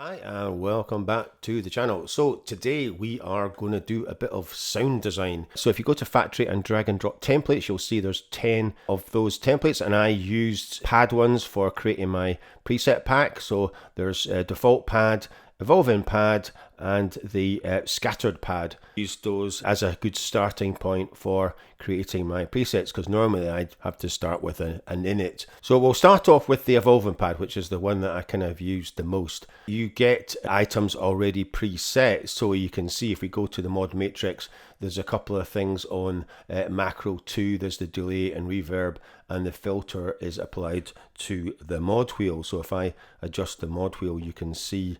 Hi and welcome back to the channel. So today we are going to do a bit of sound design. So if you go to Factory and drag and drop templates, you'll see there's 10 of those templates, and I used pad ones for creating my preset pack. So there's a default pad, evolving pad, and the scattered pad. Used those as a good starting point for creating my presets, because normally I'd have to start with an init. So we'll start off with the evolving pad, which is the one that I kind of used the most. You get items already preset, so you can see if we go to the mod matrix, there's a couple of things on macro 2, there's the delay and reverb, and the filter is applied to the mod wheel. So if I adjust the mod wheel, you can see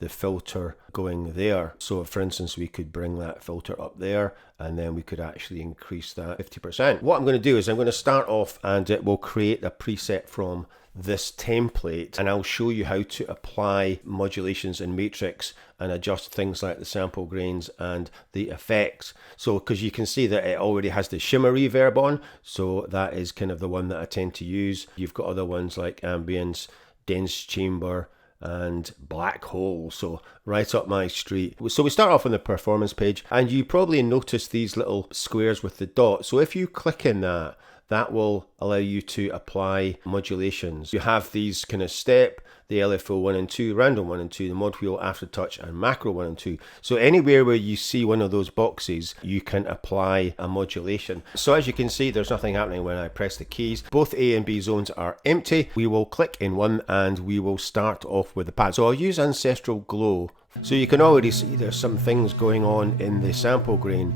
the filter going there. So for instance, we could bring that filter up there, and then we could actually increase that 50%. What I'm going to do is I'm going to start off and it will create a preset from this template, and I'll show you how to apply modulations in Matrix and adjust things like the sample grains and the effects. So because you can see that it already has the shimmer reverb on, so that is kind of the one that I tend to use. You've got other ones like ambience, dense chamber, and black hole, so right up my street. So we start off on the performance page, and you probably notice these little squares with the dot. So if you click in that, that will allow you to apply modulations. You have these kind of step, the LFO 1 and 2, random 1 and 2, the mod wheel, aftertouch, and macro 1 and 2. So anywhere where you see one of those boxes, you can apply a modulation. So as you can see, there's nothing happening when I press the keys. Both A and B zones are empty. We will click in one and we will start off with the pad. So I'll use Ancestral Glow. So you can already see there's some things going on in the sample grain.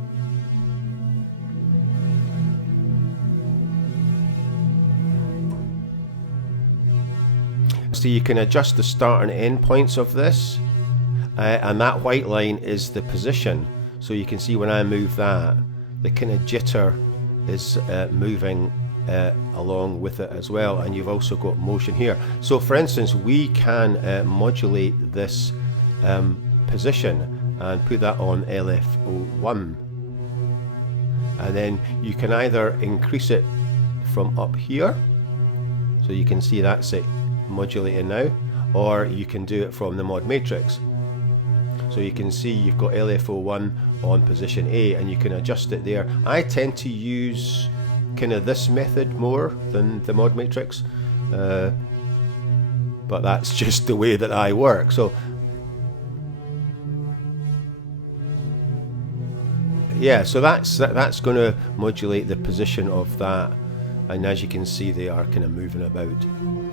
So you can adjust the start and end points of this, and that white line is the position. So you can see when I move that, the kind of jitter is moving along with it as well, and you've also got motion here. So for instance, we can modulate this position and put that on LFO1, and then you can either increase it from up here, so you can see that's it modulating now, or you can do it from the mod matrix. So you can see you've got LFO1 on position A, and you can adjust it there. I tend to use kind of this method more than the mod matrix, but that's just the way that I work. So yeah, so that's going to modulate the position of that, and as you can see, they are kind of moving about.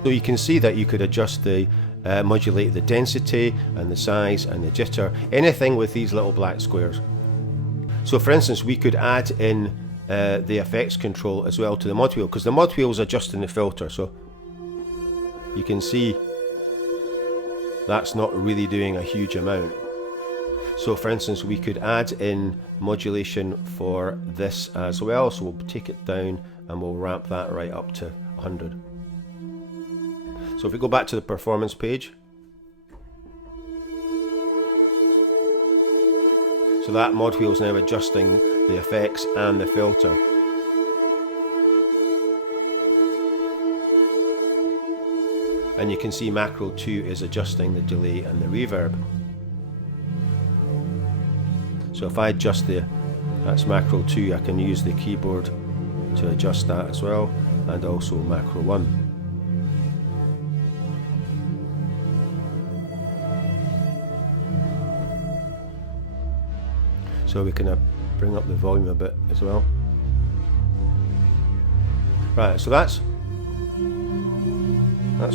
So you can see that you could adjust the modulate the density and the size and the jitter, anything with these little black squares. So for instance, we could add in the effects control as well to the mod wheel, because the mod wheel is adjusting the filter. So you can see that's not really doing a huge amount. So for instance, we could add in modulation for this as well. So we'll take it down and we'll ramp that right up to 100. So if we go back to the performance page, so that mod wheel is now adjusting the effects and the filter. And you can see macro 2 is adjusting the delay and the reverb. So if I adjust that's macro 2, I can use the keyboard to adjust that as well, and also macro 1. So we can bring up the volume a bit as well. Right, so that's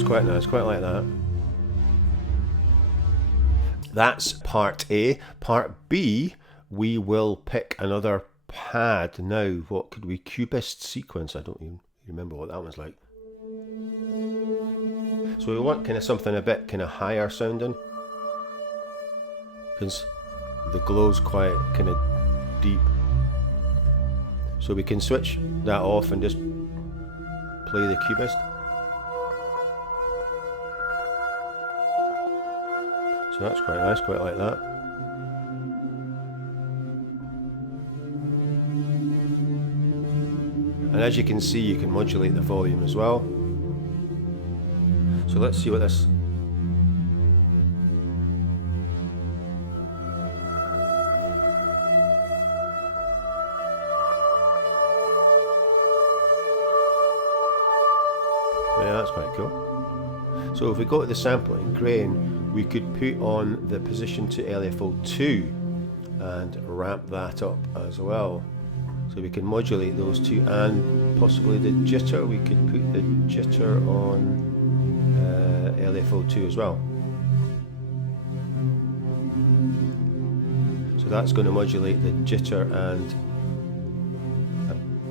quite nice, quite like that. That's part A. Part B, we will pick another pad now. What could we? Cubist sequence. I don't even remember what that one's like. So we want kind of something a bit kind of higher sounding, because the glow's quite kind of deep. So we can switch that off and just play the cubist. So that's quite nice, quite like that. And as you can see, you can modulate the volume as well. So let's see what this that's quite cool. So if we go to the sampling grain, we could put on the position to LFO2 and ramp that up as well. So we can modulate those two, and possibly the jitter, we could put the jitter on LFO2 as well. So that's going to modulate the jitter, and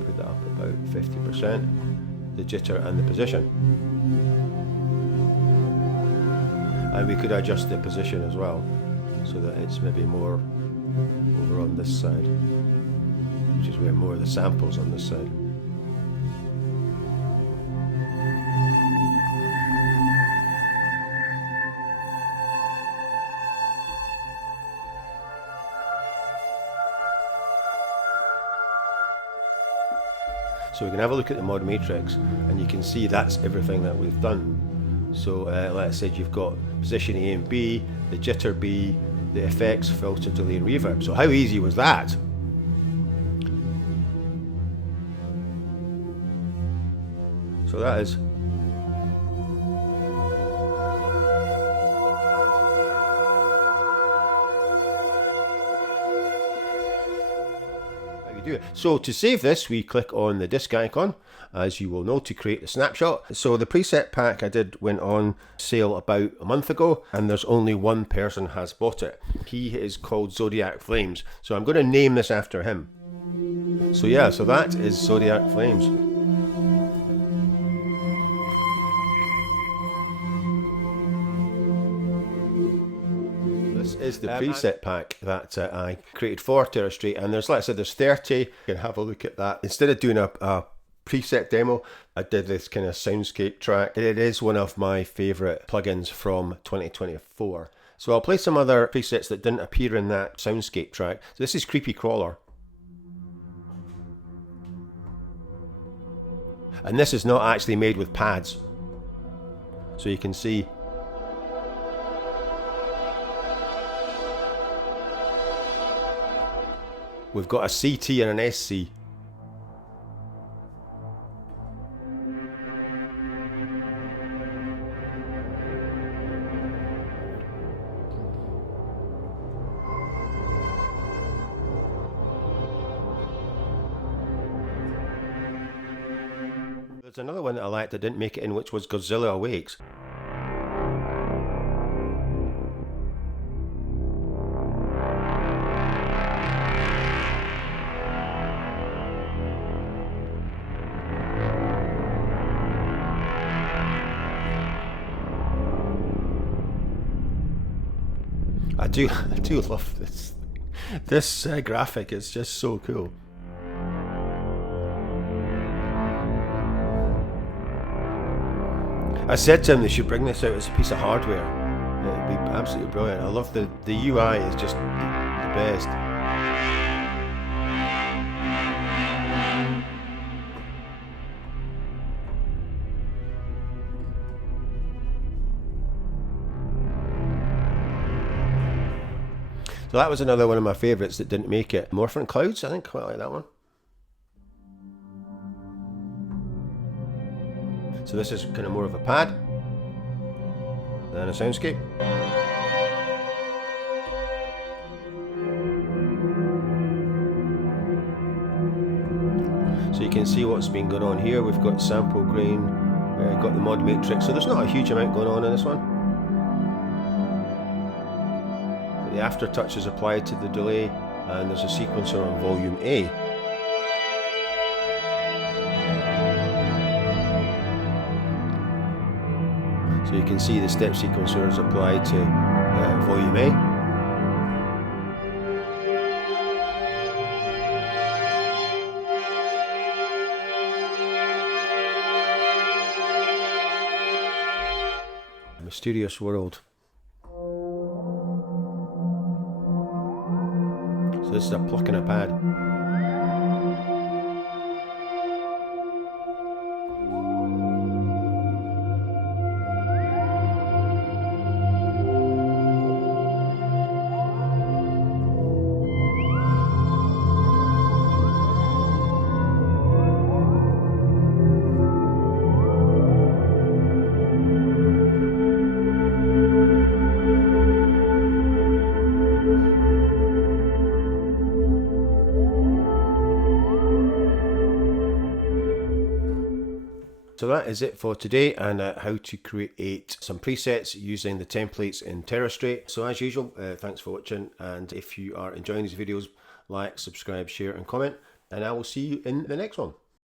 put that up about 50%, the jitter and the position. And we could adjust the position as well, so that it's maybe more over on this side, which is where more of the samples on this side. So we can have a look at the mod matrix, and you can see that's everything that we've done. So like I said, you've got position A and B, the jitter B, the effects, filter, delay, and reverb. So how easy was that? So that is. Do it. So to save this, we click on the disk icon, as you will know, to create the snapshot. So the preset pack I did went on sale about a month ago, and there's only one person has bought it. He is called Zodiac Flames, so I'm going to name this after him. So yeah, so that is Zodiac Flames. This is the preset pack that I created for Terrastrate, and there's, like I said, there's 30. You can have a look at that. Instead of doing a preset demo, I did this kind of soundscape track. It is one of my favorite plugins from 2024. So I'll play some other presets that didn't appear in that soundscape track. So this is Creepy Crawler. And this is not actually made with pads. So you can see we've got a CT and an SC. There's another one that I liked that didn't make it in, which was Godzilla Awakes. I do love this. This graphic is just so cool. I said to him they should bring this out as a piece of hardware. It'd be absolutely brilliant. I love the UI is just the best. So that was another one of my favourites that didn't make it. Morphing Clouds, I think, quite like that one. So this is kind of more of a pad than a soundscape. So you can see what's been going on here. We've got sample grain, got the mod matrix. So there's not a huge amount going on in this one. The aftertouch is applied to the delay, and there's a sequencer on volume A. So you can see the step sequencer is applied to volume A. Mysterious World. So this is a pluck and a pad. So that is it for today, and how to create some presets using the templates in Terrastrate. So as usual, thanks for watching, and if you are enjoying these videos, like, subscribe, share and comment, and I will see you in the next one.